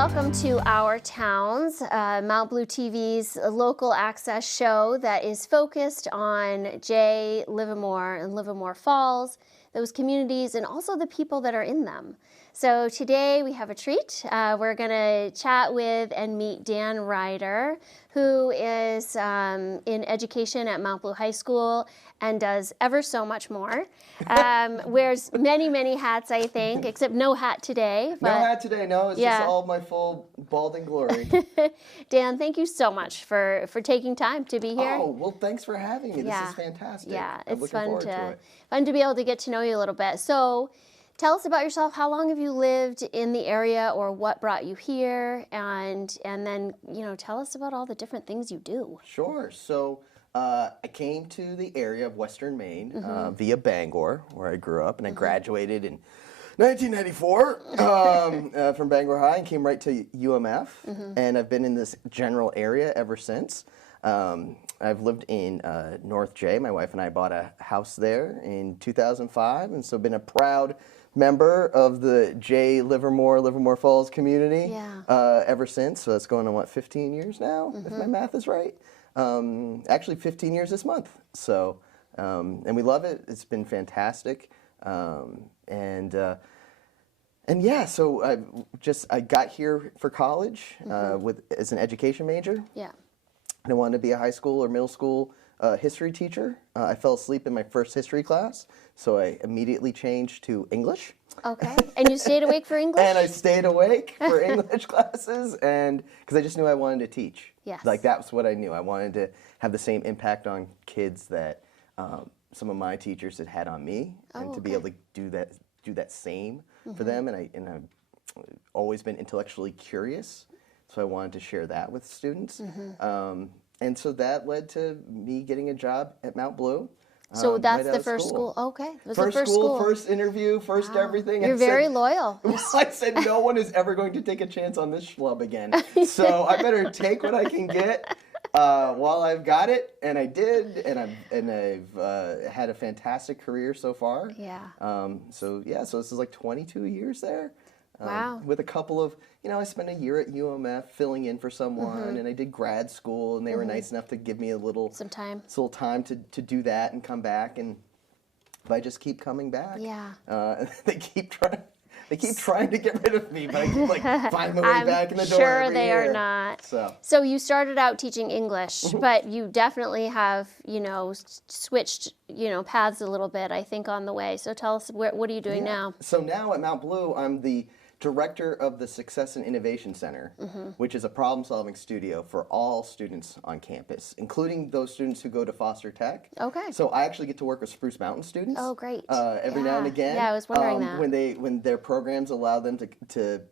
welcome to Our Towns, Mount Blue TV's local access show that is focused on Jay, Livermore, and Livermore Falls, those communities, and also the people that are in them. So today we have a treat. We're going to chat with and meet Dan Ryder, who is in education at Mount Blue High School and does ever so much more. Wears many, many hats, I think, except no hat today. But, no hat today, no. It's just all my full balding glory. Dan, thank you so much for taking time to be here. Oh, well, thanks for having me. This is fantastic. Yeah, I'm it's looking fun to be able to get to know you a little bit. So tell us about yourself. How long have you lived in the area, or what brought you here? And then, tell us about all the different things you do. Sure. So I came to the area of Western Maine via Bangor, where I grew up, and I graduated in 1994 from Bangor High and came right to UMF. And I've been in this general area ever since. I've lived in North Jay. My wife and I bought a house there in 2005, and so been a proud member of the Jay Livermore Falls community ever since. So that's going on, 15 years now, if my math is right. Actually 15 years this month. So, and we love it. It's been fantastic. So I got here for college as an education major. Yeah. And I wanted to be a high school or middle school history teacher. I fell asleep in my first history class, so I immediately changed to English. Okay. And you stayed awake for English? And I stayed awake for English classes, and because I just knew I wanted to teach. Yes. Like, that's what I knew. I wanted to have the same impact on kids that some of my teachers had had on me, and to be able to do that same for them. And I've always been intellectually curious, so I wanted to share that with students. And so that led to me getting a job at Mount Blue. So that's the first school. Okay. It was first the first school, first interview, first everything. You're very loyal. I said no one is ever going to take a chance on this schlub again. So I better take what I can get while I've got it, and I did, and I've had a fantastic career so far. Yeah. So this is like 22 years there. Wow. With a couple of, I spent a year at UMF filling in for someone, and I did grad school, and they were nice enough to give me a little time to do that and come back, and I just keep coming back. Yeah. They keep trying to get rid of me, but I keep finding my way back in the door. I'm sure every they year. are not. So you started out teaching English, but you definitely have, switched, paths a little bit, I think, on the way. So tell us, what are you doing now? So now at Mount Blue, I'm the director of the Success and Innovation Center, which is a problem-solving studio for all students on campus, including those students who go to Foster Tech. Okay. So I actually get to work with Spruce Mountain students. Oh, great. Every now and again. Yeah, I was wondering that. When their programs allow them to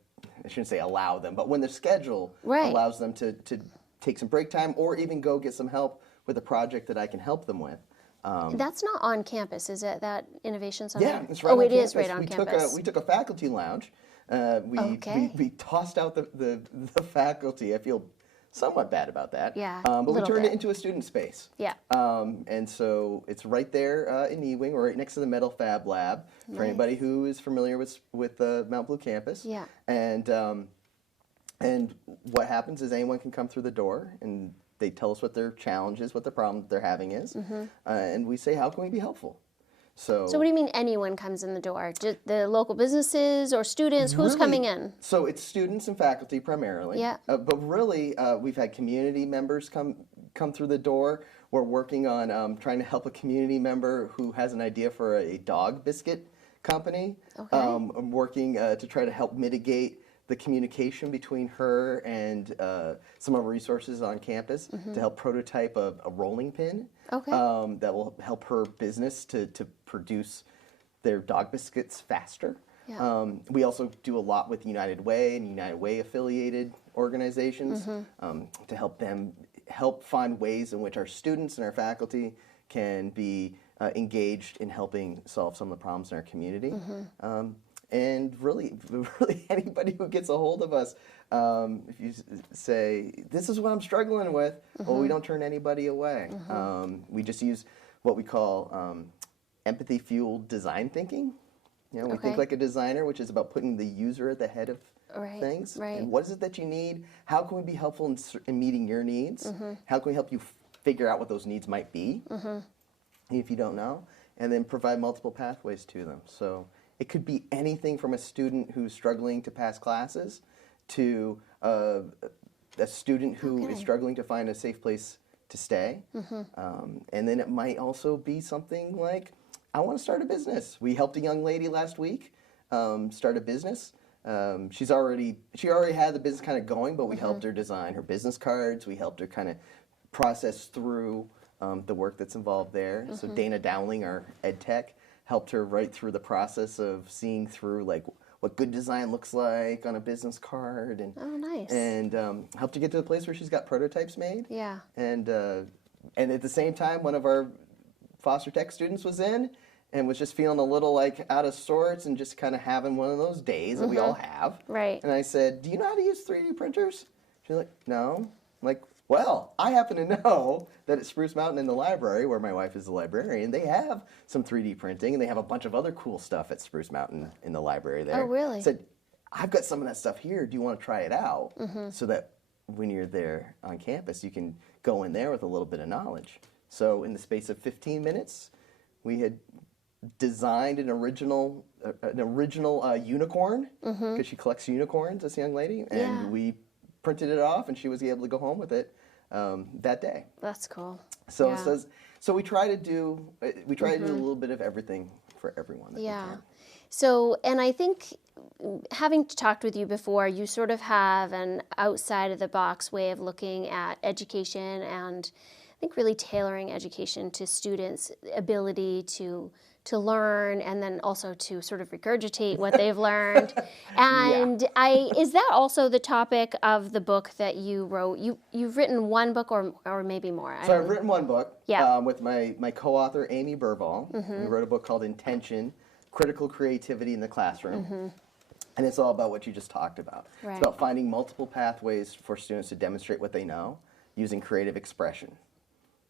I shouldn't say allow them, but when their schedule allows them to take some break time or even go get some help with a project that I can help them with. That's not on campus, is it, that Innovation Center? Yeah, it's right on campus. It is right on campus. We took a faculty lounge. We tossed out the faculty. I feel somewhat bad about that. Yeah, but we turned it into a student space. Yeah. And so it's right there in E-Wing, or right next to the Metal Fab Lab, for anybody who is familiar with the Mount Blue campus. Yeah. And what happens is anyone can come through the door, and they tell us what their challenge is, what the problem they're having is, and we say, how can we be helpful? So what do you mean anyone comes in the door? Just the local businesses or students? Who's coming in? So it's students and faculty primarily. Yeah. But really, we've had community members come through the door. We're working on trying to help a community member who has an idea for a dog biscuit company. Okay. I'm working to try to help mitigate the communication between her and some of our resources on campus to help prototype a rolling pin that will help her business to produce their dog biscuits faster. Yeah. We also do a lot with United Way and United Way affiliated organizations to help find ways in which our students and our faculty can be engaged in helping solve some of the problems in our community. And really anybody who gets a hold of us, if you say, this is what I'm struggling with, well, we don't turn anybody away. We just use what we call empathy-fueled design thinking. You know, we Okay. think like a designer, which is about putting the user at the head of Right, things. right. And what is it that you need? How can we be helpful in meeting your needs? How can we help you figure out what those needs might be if you don't know? And then provide multiple pathways to them. So it could be anything from a student who's struggling to pass classes to a student who is struggling to find a safe place to stay. And then it might also be something like, I want to start a business. We helped a young lady last week start a business. She already had the business kind of going, but we helped her design her business cards. We helped her kind of process through the work that's involved there. So Dana Dowling, our ed tech, helped her right through the process of seeing through like what good design looks like on a business card, and Oh, nice. and helped her get to the place where she's got prototypes made. Yeah. And at the same time, one of our foster tech students was in and was just feeling a little like out of sorts and just kind of having one of those days that we all have. Right. And I said, "Do you know how to use 3D printers?" She's like, "No." I'm like, well, I happen to know that at Spruce Mountain in the library, where my wife is the librarian, they have some 3D printing, and they have a bunch of other cool stuff at Spruce Mountain in the library there. Oh, really? I said, I've got some of that stuff here. Do you want to try it out? So that when you're there on campus, you can go in there with a little bit of knowledge. So in the space of 15 minutes, we had designed an original unicorn, because she collects unicorns, this young lady, and we printed it off, and she was able to go home with it that day. That's cool. So Yeah. so we try to do a little bit of everything for everyone. That we can. So, and I think having talked with you before, you sort of have an outside of the box way of looking at education, and I think really tailoring education to students' ability to learn, and then also to sort of regurgitate what they've learned. And is that also the topic of the book that you wrote? You've written one book or maybe more. So I've written one book Yeah. with my co-author, Amy Burvall. We wrote a book called Intention, Critical Creativity in the Classroom. And it's all about what you just talked about. Right. It's about finding multiple pathways for students to demonstrate what they know using creative expression.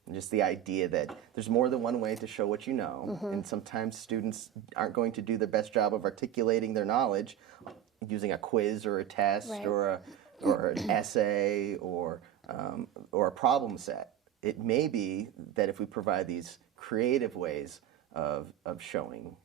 And just the idea that there's more than one way to show what you know, and sometimes students aren't going to do the best job of articulating their knowledge using a quiz or a test or an essay or a problem set. It may be that if we provide these creative ways of showing,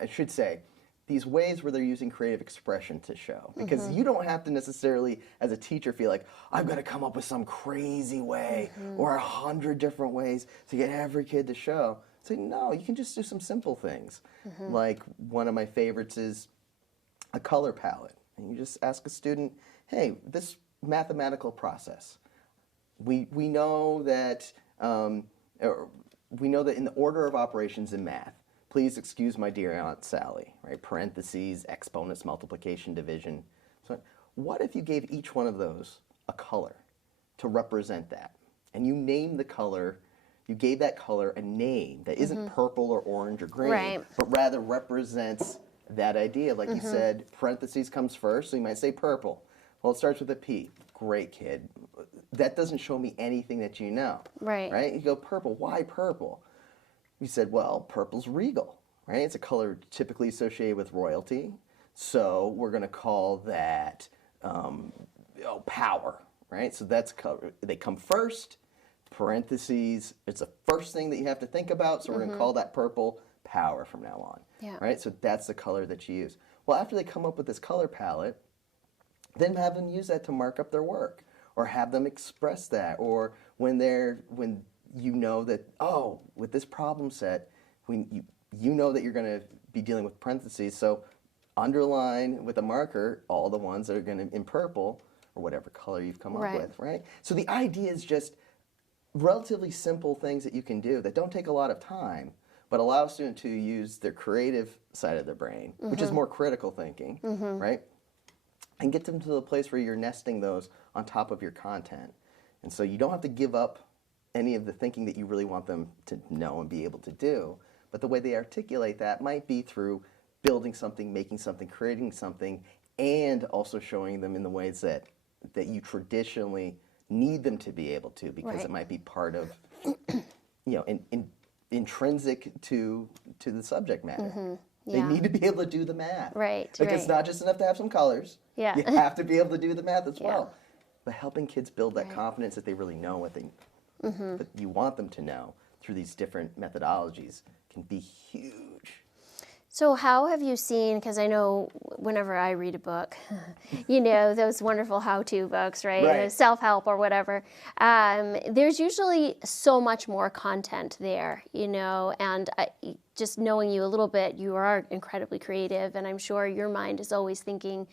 I should say, these ways where they're using creative expression to show. Because you don't have to necessarily, as a teacher, feel like, I've got to come up with some crazy way or 100 different ways to get every kid to show. So no, you can just do some simple things. Like one of my favorites is a color palette. And you just ask a student, hey, this mathematical process, we know that in the order of operations in math, please excuse my dear Aunt Sally, right? Parentheses, exponents, multiplication, division. So what if you gave each one of those a color to represent that? And you named the color, you gave that color a name that isn't purple or orange or green, but rather represents that idea. Like you said, parentheses comes first, so you might say purple. Well, it starts with a P. Great, kid. That doesn't show me anything that you know. Right? You go purple. Why purple? You said, well, purple's regal, right? It's a color typically associated with royalty. So we're going to call that power, right? So that's color. They come first, parentheses. It's the first thing that you have to think about. So we're going to call that purple power from now on, right? So that's the color that you use. Well, after they come up with this color palette, then have them use that to mark up their work, or have them express that, or when you know that, oh, with this problem set, when you know that you're going to be dealing with parentheses, so underline with a marker all the ones that are going to in purple or whatever color you've come up with, right? So the idea is just relatively simple things that you can do that don't take a lot of time, but allow a student to use their creative side of their brain, which is more critical thinking, right? And get them to the place where you're nesting those on top of your content. And so you don't have to give up any of the thinking that you really want them to know and be able to do. But the way they articulate that might be through building something, making something, creating something, and also showing them in the ways that you traditionally need them to be able to, because it might be part of, in intrinsic to the subject matter. They Yeah. need to be able to do the math. Right, Like right. it's not just enough to have some colors. Yeah. You have to be able to do the math as Yeah. well. But helping kids build that Right. confidence that they really know what they that you want them to know through these different methodologies can be huge. So how have you seen, because I know whenever I read a book, you know, those wonderful how-to books, right? Right. Self-help or whatever, there's usually so much more content there, you know, and just knowing you a little bit, you are incredibly creative, and I'm sure your mind is always thinking,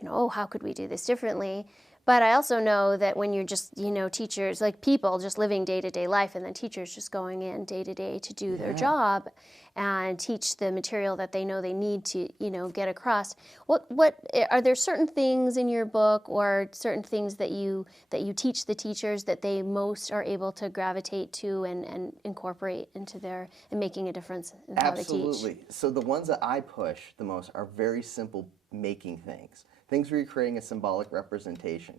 you know, oh, how could we do this differently? But I also know that when you're just, you know, teachers, like people just living day-to-day life, and then teachers just going in day-to-day to do their job and teach the material that they know they need to, you know, get across. What are there certain things in your book or certain things that you teach the teachers that they most are able to gravitate to and incorporate into their, and making a difference in how they teach? Absolutely. So the ones that I push the most are very simple making things. Things where you're creating a symbolic representation.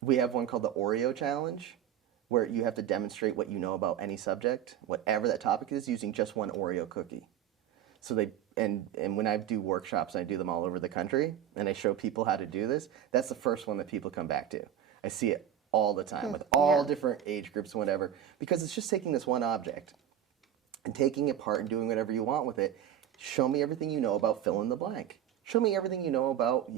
We have one called the Oreo Challenge, where you have to demonstrate what you know about any subject, whatever that topic is, using just one Oreo cookie. So they and when I do workshops, and I do them all over the country, and I show people how to do this, that's the first one that people come back to. I see it all the time with all different age groups and whatever, because it's just taking this one object and taking it apart and doing whatever you want with it. Show me everything you know about fill in the blank. Show me everything you know about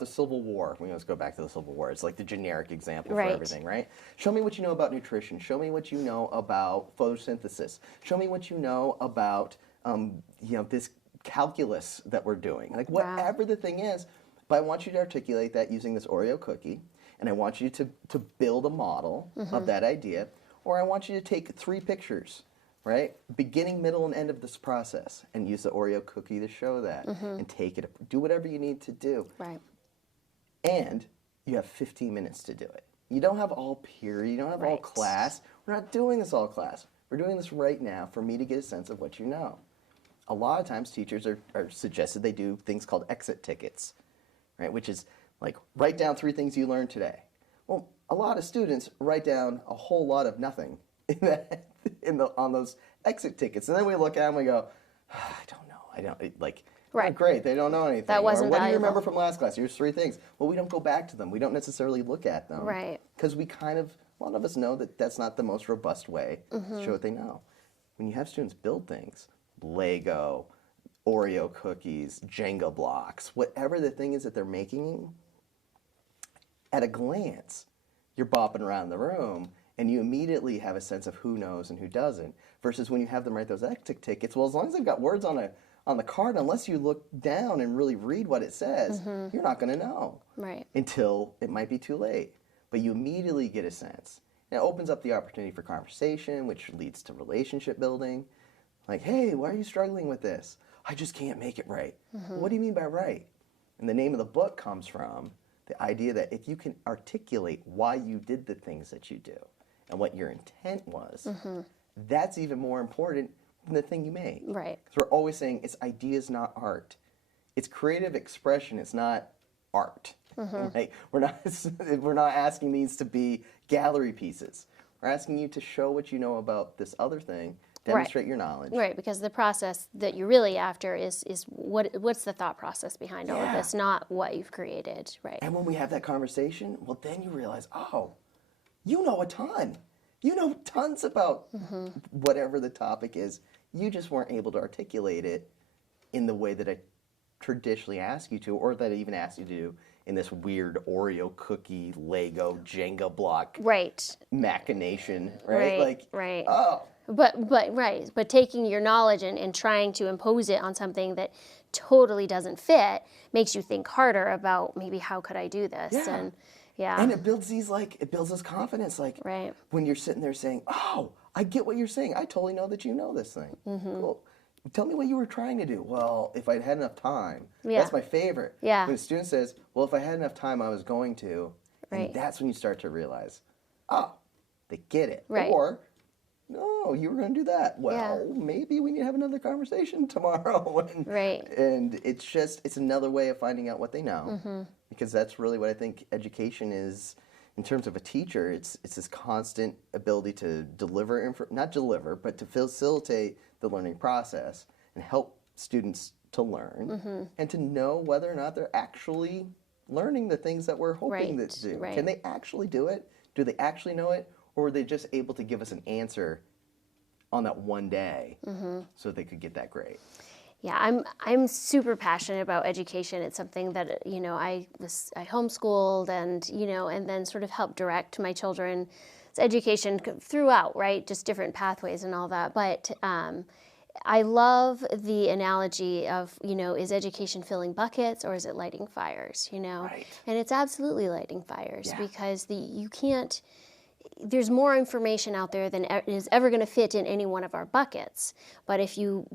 the Civil War. We always go back to the Civil War. It's like the generic example for everything, right? Show me what you know about nutrition. Show me what you know about photosynthesis. Show me what you know about you know, this calculus that we're doing. Like whatever the thing is, but I want you to articulate that using this Oreo cookie, and I want you to build a model of that idea, or I want you to take 3 pictures, right? Beginning, middle, and end of this process, and use the Oreo cookie to show that, and take it, do whatever you need to do. Right. And you have 15 minutes to do it. You don't have all period, you don't have all class. We're not doing this all class. We're doing this right now for me to get a sense of what you know. A lot of times teachers are suggested they do things called exit tickets, right? Which is like, write down 3 things you learned today. Well, a lot of students write down a whole lot of nothing on those exit tickets. And then we look at them and we go, I don't know. I don't, like, oh, great, they don't know anything. That wasn't or what do you valuable. remember from last class? Here's 3 things. Well, we don't go back to them. We don't necessarily look at them. Right. Because we kind of, a lot of us know that that's not the most robust way to show what they know. When you have students build things, Lego, Oreo cookies, Jenga blocks, whatever the thing is that they're making, at a glance, you're bopping around the room and you immediately have a sense of who knows and who doesn't. Versus when you have them write those exit tickets, well, as long as they've got words on the card, unless you look down and really read what it says, you're not going to know. Right. Until it might be too late. But you immediately get a sense. And it opens up the opportunity for conversation, which leads to relationship building. Like, hey, why are you struggling with this? I just can't make it right. What do you mean by right? And the name of the book comes from the idea that if you can articulate why you did the things that you do and what your intent was, that's even more important than the thing you made. Right. So we're always saying it's ideas, not art. It's creative expression. It's not art. Right? We're not asking these to be gallery pieces. We're asking you to show what you know about this other thing. Demonstrate your knowledge. Right, because the process that you're really after is what's the thought process behind all of this, not what you've created, right? And when we have that conversation, well, then you realize, oh, you know a ton. You know tons about whatever the topic is. You just weren't able to articulate it in the way that I traditionally ask you to, or that I even ask you to do in this weird Oreo cookie, Lego, Jenga block machination, right? Oh. But taking your knowledge and trying to impose it on something that totally doesn't fit makes you think harder about maybe how could I do this, and and it builds this confidence, like when you're sitting there saying, oh, I get what you're saying, I totally know that you know this thing. Well, tell me what you were trying to do. Well, if I'd had enough time. That's my favorite. When a student says, well, if I had enough time, I was going to, and that's when you start to realize, oh, they get it. Or, no, you were going to do that. Well, maybe we need to have another conversation tomorrow. And it's another way of finding out what they know. Because that's really what I think education is in terms of a teacher, it's this constant ability to deliver, not deliver, but to facilitate the learning process and help students to learn and to know whether or not they're actually learning the things that we're hoping to do. Right. Can they actually do it? Do they actually know it? Or were they just able to give us an answer on that one day so they could get that grade? Yeah, I'm super passionate about education. It's something that, you know, I homeschooled and, you know, and then sort of helped direct my children's education throughout, right? Just different pathways and all that. But I love the analogy of, you know, is education filling buckets or is it lighting fires, you know? Right. And it's absolutely lighting fires Yeah. because you can't, there's more information out there than is ever going to fit in any one of our buckets. But if you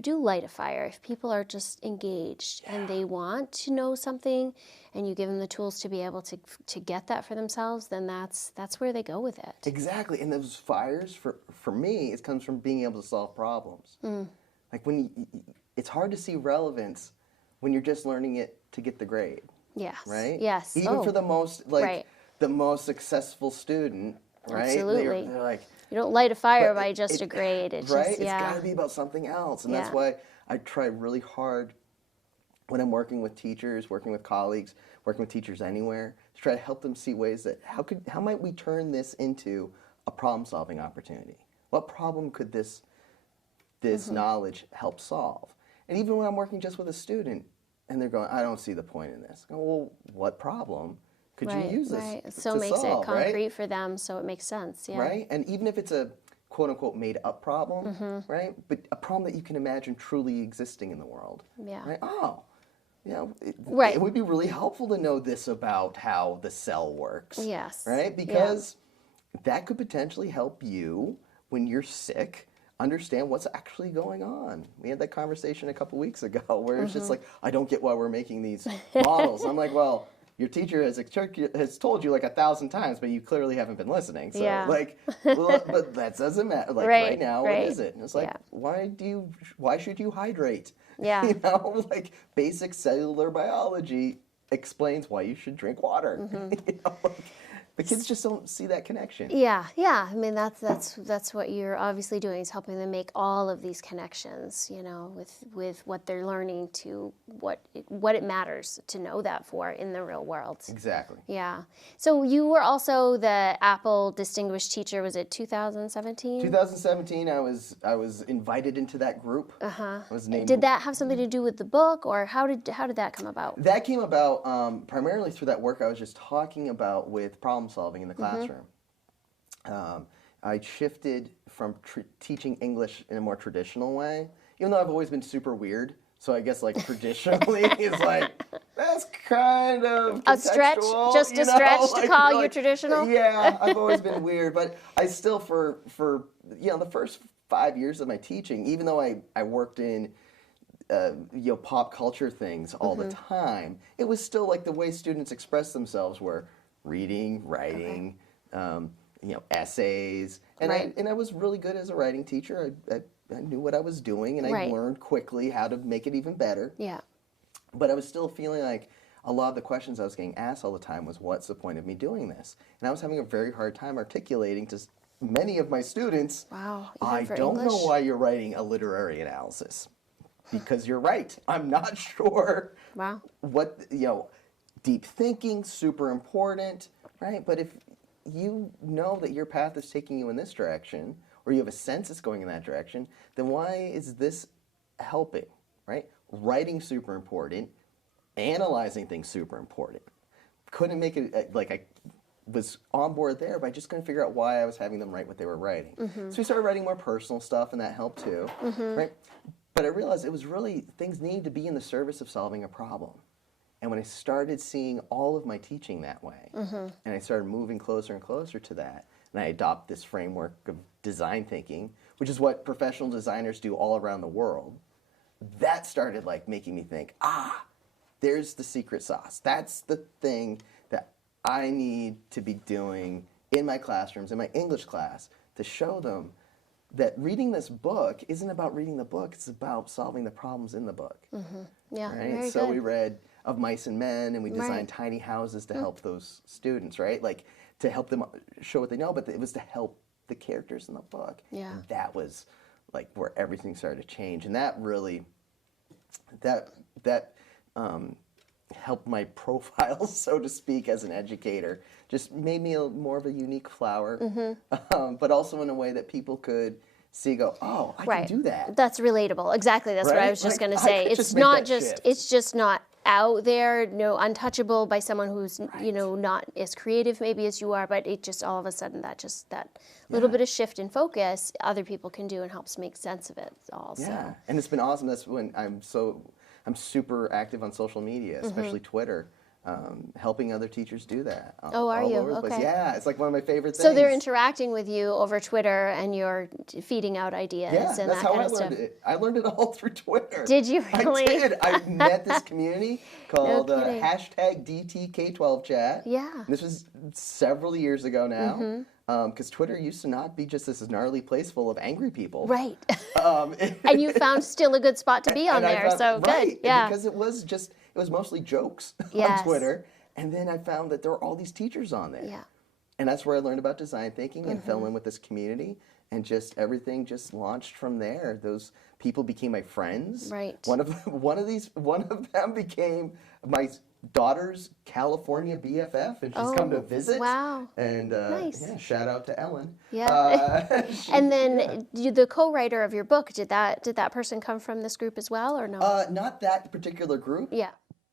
do light a fire, if people are just engaged and they want to know something, and you give them the tools to be able to get that for themselves, then that's where they go with it. Exactly, and those fires for me, it comes from being able to solve problems. Like it's hard to see relevance when you're just learning it to get the grade. Yes. Right. Yes. Even for the most the most successful student, right? Absolutely. They're like, you don't light a fire by just a grade. It's right? just, yeah. It's got to be about something else, and that's why I try really hard when I'm working with teachers, working with colleagues, working with teachers anywhere, to try to help them see ways that how might we turn this into a problem-solving opportunity? What problem could this knowledge help solve? And even when I'm working just with a student, and they're going, I don't see the point in this. I go, well, what problem could you use this So to makes solve, it concrete for them, so it makes sense. Yeah. Right? And even if it's a quote-unquote made-up problem, right? But a problem that you can imagine truly existing in the world. Yeah. Right? Oh, you know, it Right. would be really helpful to know this about how the cell works. Yes. Right? Because that could potentially help you when you're sick understand what's actually going on. We had that conversation a couple weeks ago where it's just like, I don't get why we're making these models. I'm like, well, your teacher has told you like 1,000 times, but you clearly haven't been listening. So like, well, but that doesn't matter. Like right now, what is it? And it's like, why should you hydrate? Yeah. You know, like basic cellular biology explains why you should drink water. You know, like, the kids just don't see that connection. Yeah. I mean, that's what you're obviously doing, is helping them make all of these connections, you know, with what they're learning to what it matters to know that for in the real world. Exactly. Yeah. So you were also the Apple Distinguished Teacher. Was it 2017? 2017, I was invited into that group. I was named. Did that have something to do with the book, or how did that come about? That came about primarily through that work I was just talking about with problem solving in the classroom. I shifted from teaching English in a more traditional way, even though I've always been super weird. So I guess like traditionally is like, that's kind of a stretch, just a stretch to call you traditional. Yeah, I've always been weird, but I still for the first 5 years of my teaching, even though I worked in pop culture things all the time, it was still like the way students express themselves were reading, writing, essays, and I was really good as a writing teacher. I knew what I was doing, and I learned quickly how to make it even better. Yeah. But I was still feeling like a lot of the questions I was getting asked all the time was, what's the point of me doing this? And I was having a very hard time articulating to many of my students, wow, I don't know why you're writing a literary analysis. Because you're right. I'm not sure what, deep thinking, super important, right? But if you know that your path is taking you in this direction, or you have a sense it's going in that direction, then why is this helping, right? Writing super important, analyzing things super important. Couldn't make it, I was on board there, but I just couldn't figure out why I was having them write what they were writing. So we started writing more personal stuff, and that helped too, right? But I realized it was really, things needed to be in the service of solving a problem. And when I started seeing all of my teaching that way, and I started moving closer and closer to that, and I adopt this framework of design thinking, which is what professional designers do all around the world, that started making me think, there's the secret sauce. That's the thing that I need to be doing in my classrooms, in my English class, to show them that reading this book isn't about reading the book, it's about solving the problems in the book. Yeah, right? very So good. we read Of Mice and Men, and we designed tiny houses to help those students, right? Like, to help them show what they know, but it was to help the characters in the book. Yeah. And that was like where everything started to change, and that really helped my profile, so to speak, as an educator. Just made me more of a unique flower, but also in a way that people could see, go, oh, I can do that. That's relatable. Exactly. That's what I was just going to say. It's not just, it's just not out there, untouchable by someone who's, not as creative maybe as you are, but it just all of a sudden that little bit of shift in focus other people can do and helps make sense of it also. Yeah, and it's been awesome. That's when I'm super active on social media, especially Twitter. Helping other teachers do that. Oh, are all you? Over the place. Okay. Yeah, it's like one of my favorite things. So they're interacting with you over Twitter, and you're feeding out ideas and that's that how kind I of learned stuff. it. I learned it all through Twitter. Did you really? I did. I met this community called kidding. hashtag DTK12 Chat. Yeah. This was several years ago now. Because Twitter used to not be just this gnarly place full of angry people. Right. And you found still a good spot to be on there, so good. Yeah. Because it was mostly jokes Yes. on Twitter. And then I found that there were all these teachers on there. Yeah. And that's where I learned about design thinking and fell in with this community. And just everything just launched from there. Those people became my friends. Right. One of them became my daughter's California BFF, and she's come to visit. Wow. And Nice. yeah, shout out to Ellen. Yeah. And then the co-writer of your book, did that person come from this group as well, or no? Not that particular group. Yeah.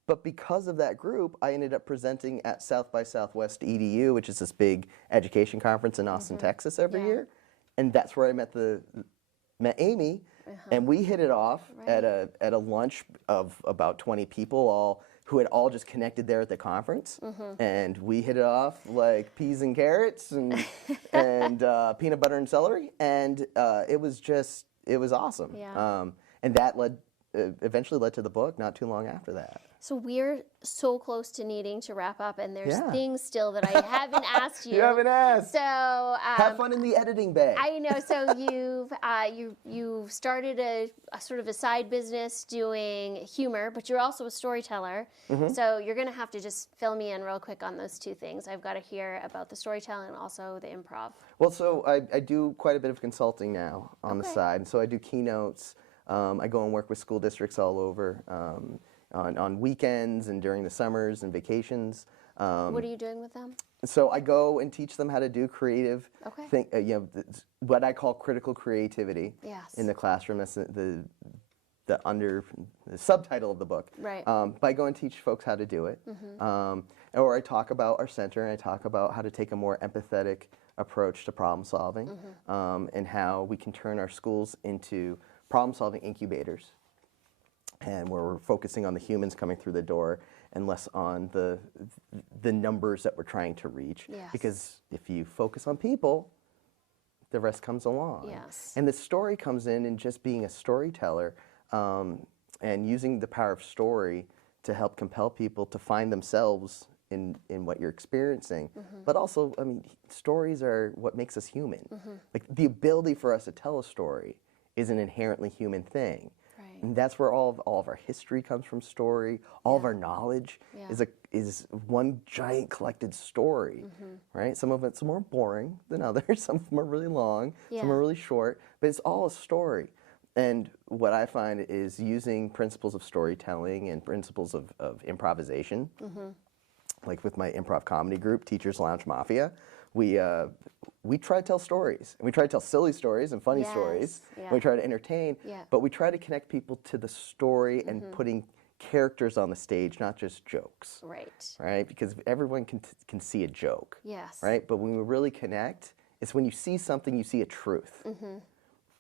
But because of that group, I ended up presenting at South by Southwest EDU, which is this big education conference in Austin, Texas every year. And that's where I met Amy, and we hit it off at a lunch of about 20 people, who had all just connected there at the conference. And we hit it off like peas and carrots and peanut butter and celery. And it was awesome. Yeah. And that eventually led to the book not too long after that. So we're so close to needing to wrap up, and there's things still that I haven't asked you. You haven't asked. So have fun in the editing bay. I know. So you've started a sort of a side business doing humor, but you're also a storyteller. So you're going to have to just fill me in real quick on those two things. I've got to hear about the storytelling and also the improv. Well, so I do quite a bit of consulting now on the side, and so I do keynotes. I go and work with school districts all over. On weekends and during the summers and vacations. What are you doing with them? So I go and teach them how to do creative, what I call critical creativity in the classroom. That's the subtitle of the book. Right. But I go and teach folks how to do it. Or I talk about our center, and I talk about how to take a more empathetic approach to problem solving, and how we can turn our schools into problem solving incubators. And where we're focusing on the humans coming through the door and less on the numbers that we're trying to reach. Yes. Because if you focus on people, the rest comes along. Yes. And the story comes in just being a storyteller, and using the power of story to help compel people to find themselves in what you're experiencing. But also, I mean, stories are what makes us human. Like the ability for us to tell a story is an inherently human thing. And that's where all of our history comes from. Story, all of our knowledge is one giant collected story, right? Some of it's more boring than others. Some of them are really long. Some are really short. But it's all a story. And what I find is using principles of storytelling and principles of improvisation, like with my improv comedy group, Teachers Lounge Mafia, we try to tell stories. And we try to tell silly stories and funny stories. And we try to entertain. But we try to connect people to the story and putting characters on the stage, not just jokes. Right? Because everyone can see a joke. Right? But when we really connect, it's when you see something, you see a truth.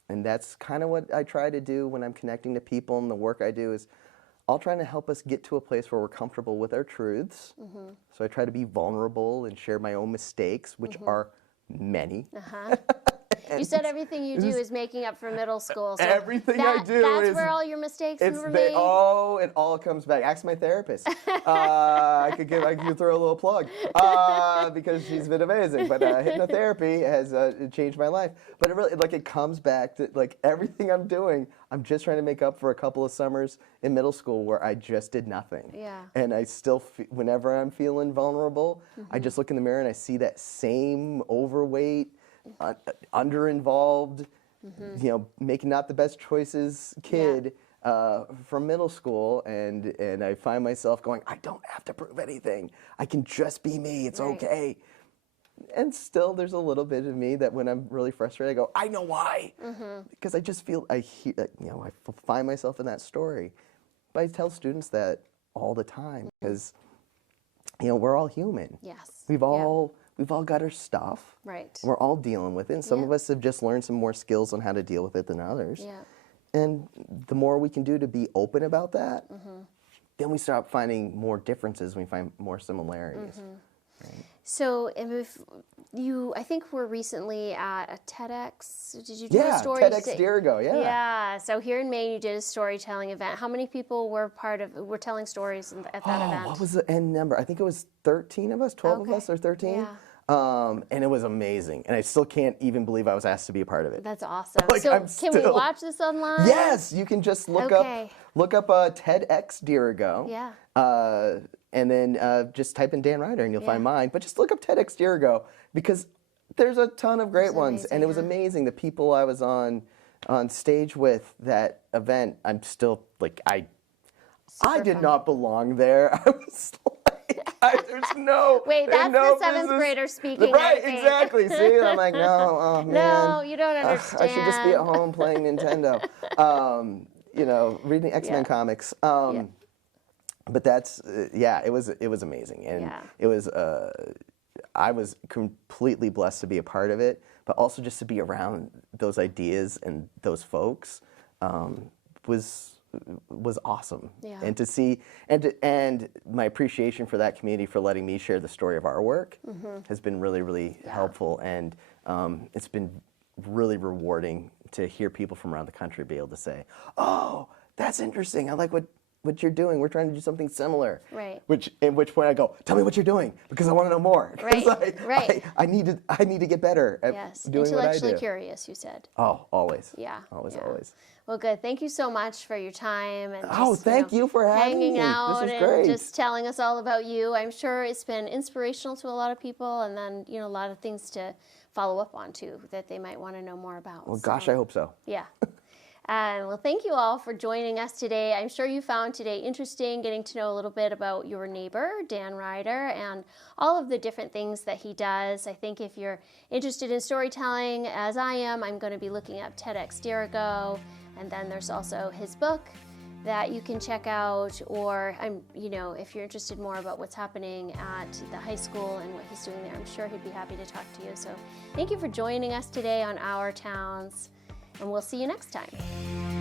And that's kind of what I try to do when I'm connecting to people, and the work I do is all trying to help us get to a place where we're comfortable with our truths. So I try to be vulnerable and share my own mistakes, which are many. You said everything you do is making up for middle school. So everything I do that's is where all your mistakes were made. It all comes back. Ask my therapist. I could throw a little plug because she's been amazing. But hypnotherapy has changed my life. But it really, it comes back to everything I'm doing. I'm just trying to make up for a couple of summers in middle school where I just did nothing. Yeah. And I still, whenever I'm feeling vulnerable, I just look in the mirror and I see that same overweight, under-involved, making not the best choices kid from middle school, and I find myself going, I don't have to prove anything. I can just be me. It's okay. And still, there's a little bit of me that when I'm really frustrated, I go, I know why. Because I just feel, I find myself in that story. But I tell students that all the time because, we're all human. Yes. We've all got our stuff. Right. We're all dealing with it. And some of us have just learned some more skills on how to deal with it than others. Yeah. And the more we can do to be open about that, then we start finding more differences. We find more similarities. Right? So, if I think we're recently at a TEDx. Did you do a story? TEDx Dirigo, Yeah. So here in Maine, you did a storytelling event. How many people were telling stories at that event? What was the end number? I think it was 13 of us, 12 of us, or 13. Yeah. And it was amazing. And I still can't even believe I was asked to be a part of it. That's awesome. Can we watch this online? Yes, you can just look up TEDx Dirigo. Yeah. And then just type in Dan Ryder and you'll find mine. But just look up TEDx Dirigo because there's a ton of great ones. And it was amazing. The people I was on stage with that event, I'm still I did not belong there. I was there's no. Wait, that's the seventh grader speaking. Right, exactly. See, I'm like, no, oh man. No, you don't understand. I should just be at home playing Nintendo. Reading X-Men comics. But that's it was amazing, and it was. I was completely blessed to be a part of it, but also just to be around those ideas and those folks was awesome. Yeah. And to see and my appreciation for that community for letting me share the story of our work has been really, really helpful, and it's been really rewarding to hear people from around the country be able to say, "Oh, that's interesting. I like what you're doing. We're trying to do something similar." Right. At which point I go, "Tell me what you're doing because I want to know more." Right. I need to get better at doing what I do. Intellectually curious, you said. Oh, always. Yeah. Always. Well, good. Thank you so much for your time and thank you for having me. Hanging out this is great. and just telling us all about you. I'm sure it's been inspirational to a lot of people, and then a lot of things to follow up on too that they might want to know more about. Well, gosh, I hope so. Yeah. Well, thank you all for joining us today. I'm sure you found today interesting, getting to know a little bit about your neighbor, Dan Ryder, and all of the different things that he does. I think if you're interested in storytelling, as I am, I'm going to be looking up TEDx Dirigo, and then there's also his book that you can check out, or if you're interested more about what's happening at the high school and what he's doing there, I'm sure he'd be happy to talk to you. So thank you for joining us today on Our Towns, and we'll see you next time.